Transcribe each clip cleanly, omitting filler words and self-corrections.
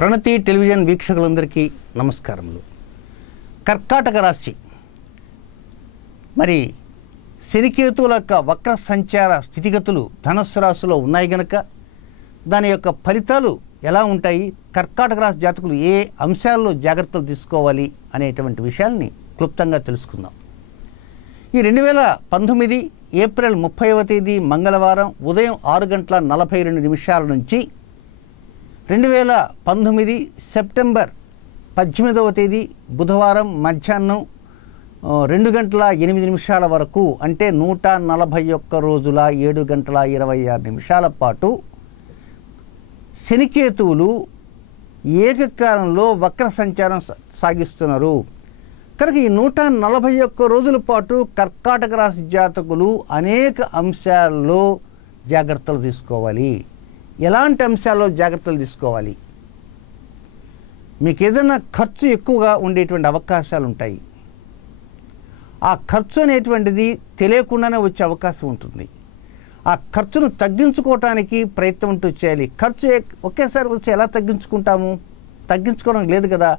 ప్రణతి television వీక్షకులందరికీ నమస్కారములు. కర్కాటక రాశి మరి శనికేతువుల యొక్క వక్ర సంచార స్థితిగతులు ధనుస్సు రాశిలో ఉన్నాయి గనక దాని యొక్క ఫలితాలు ఎలా ఉంటాయి, కర్కాటక రాశి జాతకులు ఏ అంశాల్లో జాగ్రత్తలు తీసుకోవాలి అనేటువంటి విషయాల్ని క్లుప్తంగా తెలుసుకుందాం. ఈ 2019 ఏప్రిల్ 30వ తేదీ మంగళవారం ఉదయం 6:42 నుంచి 2019 సెప్టెంబర్ 18వ తేదీ బుధవారం మధ్యాహ్నం 2:08 వరకు, అంటే 141 రోజుల 7:26 పాటు శనికేతువులు ఏకకాలంలో వక్ర సంచారం సాగిస్తున్నారు. కనుక ఈ 141 రోజుల పాటు కర్కాటక రాశి జాతకులు అనేక అంశాల్లో జాగ్రత్తలు తీసుకోవాలి. ఎలాంటి అంశాల్లో జాగ్రత్తలు తీసుకోవాలి? మీకు ఏదైనా ఖర్చు ఎక్కువగా ఉండేటువంటి అవకాశాలు ఉంటాయి. ఆ ఖర్చు అనేటువంటిది తెలియకుండానే వచ్చే అవకాశం ఉంటుంది. ఆ ఖర్చును తగ్గించుకోవటానికి ప్రయత్నం అంటూ చేయాలి. ఖర్చు ఒకేసారి వస్తే ఎలా తగ్గించుకుంటాము? తగ్గించుకోవడం లేదు కదా.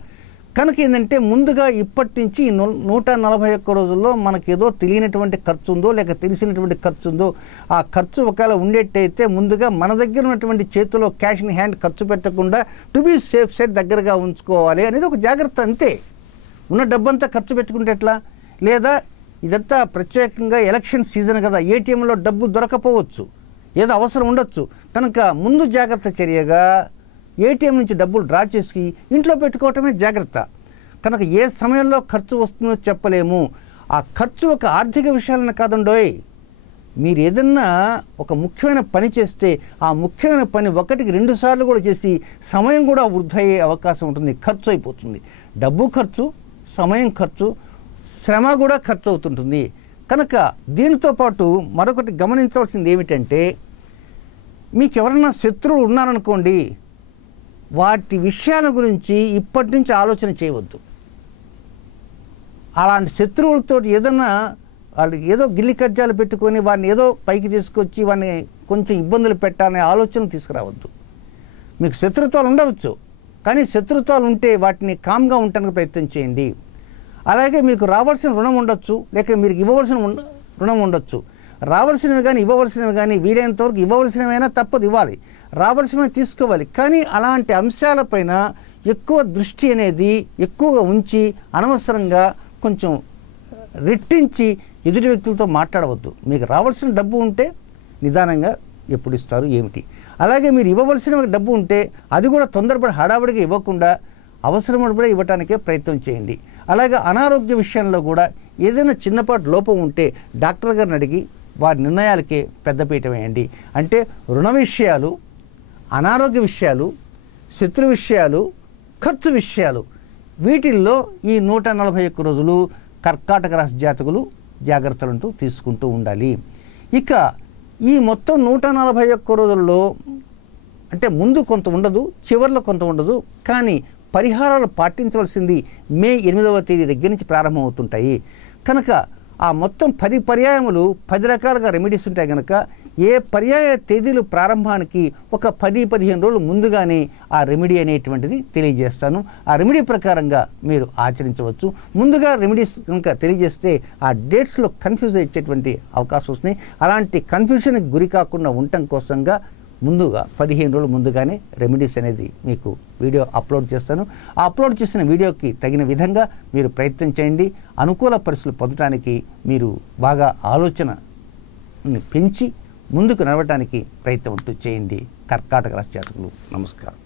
కనుక ఏంటంటే ముందుగా ఇప్పటి నుంచి 141 రోజుల్లో మనకేదో తెలియనటువంటి ఖర్చు ఉందో లేక తెలిసినటువంటి ఖర్చు ఉందో, ఆ ఖర్చు ఒకవేళ ఉండేట్టయితే ముందుగా మన దగ్గర ఉన్నటువంటి చేతిలో క్యాష్ ఇన్ హ్యాండ్ ఖర్చు పెట్టకుండా టు బీ సేఫ్ సైడ్ దగ్గరగా ఉంచుకోవాలి అనేది ఒక జాగ్రత్త. అంతే. ఉన్న డబ్బంతా ఖర్చు పెట్టుకుంటే ఎట్లా? లేదా ఇదంతా ప్రత్యేకంగా ఎలక్షన్ సీజన్ కదా, ఏటీఎంలో డబ్బు దొరకపోవచ్చు, ఏదో అవసరం ఉండొచ్చు. కనుక ముందు జాగ్రత్త చర్యగా ఏటీఎం నుంచి డబ్బులు డ్రా చేసి ఇంట్లో పెట్టుకోవటమే జాగ్రత్త. కనుక ఏ సమయంలో ఖర్చు వస్తుందో చెప్పలేము. ఆ ఖర్చు ఒక ఆర్థిక విషయాలను కాదండోయ్. మీరు ఏదన్నా ఒక ముఖ్యమైన పని చేస్తే ఆ ముఖ్యమైన పని 1-2 సార్లు కూడా చేసి సమయం కూడా వృధా అయ్యే అవకాశం ఉంటుంది. ఖర్చు అయిపోతుంది. డబ్బు ఖర్చు, సమయం ఖర్చు, శ్రమ కూడా ఖర్చు అవుతుంటుంది. కనుక దీనితో పాటు మరొకటి గమనించవలసింది ఏమిటంటే, మీకు ఎవరన్నా శత్రువులు ఉన్నారనుకోండి, వాటి విషయాల గురించి ఇప్పటి నుంచి ఆలోచన చేయవద్దు. అలాంటి శత్రువులతో ఏదన్నా వాళ్ళు ఏదో గిల్లి కజ్జాలు పెట్టుకొని వాడిని ఏదో పైకి తీసుకొచ్చి వాడిని కొంచెం ఇబ్బందులు పెట్టాలనే ఆలోచన తీసుకురావద్దు. మీకు శత్రుత్వాలు ఉండవచ్చు, కానీ శత్రుత్వాలు ఉంటే వాటిని కామ్గా ఉండడానికి ప్రయత్నం చేయండి. అలాగే మీకు రావాల్సిన రుణం ఉండొచ్చు, లేక మీరు ఇవ్వవలసిన రుణం ఉండొచ్చు. రావాల్సినవి కానీ ఇవ్వవలసినవి కానీ వీలైనంతవరకు ఇవ్వవలసినవైనా తప్పదు, ఇవ్వాలి. రావాల్సినవి తీసుకోవాలి. కానీ అలాంటి అంశాలపైన ఎక్కువ దృష్టి అనేది ఎక్కువగా ఉంచి అనవసరంగా కొంచెం రెట్టించి ఎదుటి వ్యక్తులతో మాట్లాడవద్దు. మీకు రావాల్సిన డబ్బు ఉంటే నిదానంగా ఎప్పుడు ఇస్తారు ఏమిటి, అలాగే మీరు ఇవ్వవలసిన డబ్బు ఉంటే అది కూడా తొందరపడి హడావుడిగా ఇవ్వకుండా అవసరమైనప్పుడే ఇవ్వటానికే ప్రయత్నం చేయండి. అలాగే అనారోగ్య విషయంలో కూడా ఏదైనా చిన్నపాటి లోపం ఉంటే డాక్టర్ గారిని అడిగి వారి నిర్ణయాలకే పెద్దపీట వేయండి. అంటే రుణ విషయాలు, అనారోగ్య విషయాలు, శత్రు విషయాలు, ఖర్చు విషయాలు, వీటిల్లో ఈ 141 రోజులు కర్కాటక రాశి జాతకులు జాగ్రత్తలంటూ తీసుకుంటూ ఉండాలి. ఇక ఈ మొత్తం 141 రోజుల్లో అంటే ముందు కొంత ఉండదు, చివరిలో కొంత ఉండదు, కానీ పరిహారాలు పాటించవలసింది మే 8వ తేదీ దగ్గర నుంచి ప్రారంభమవుతుంటాయి. కనుక ఆ మొత్తం 10 పర్యాయములు 10 రకాలుగా రెమెడీస్ ఉంటాయి. కనుక ఏ పర్యాయ తేదీలు ప్రారంభానికి ఒక 10-15 రోజులు ముందుగానే ఆ రెమెడీ అనేటువంటిది తెలియజేస్తాను. ఆ రెమెడీ ప్రకారంగా మీరు ఆచరించవచ్చు. ముందుగా రెమెడీస్ కనుక తెలియజేస్తే ఆ డేట్స్లో కన్ఫ్యూజ్ అయ్యేటువంటి అవకాశం వస్తుంది. అలాంటి కన్ఫ్యూషన్కి గురి కాకుండా ఉండటం కోసంగా ముందుగా 15 రోజులు ముందుగానే రెమెడీస్ అనేది మీకు వీడియో అప్లోడ్ చేస్తాను. ఆ అప్లోడ్ చేసిన వీడియోకి తగిన విధంగా మీరు ప్రయత్నం చేయండి. అనుకూల పరిస్థితులు పొందడానికి మీరు బాగా ఆలోచనని పెంచి ముందుకు నడవడానికి ప్రయత్నం చేయండి. కర్కాటక రాశి జాతకులు నమస్కారం.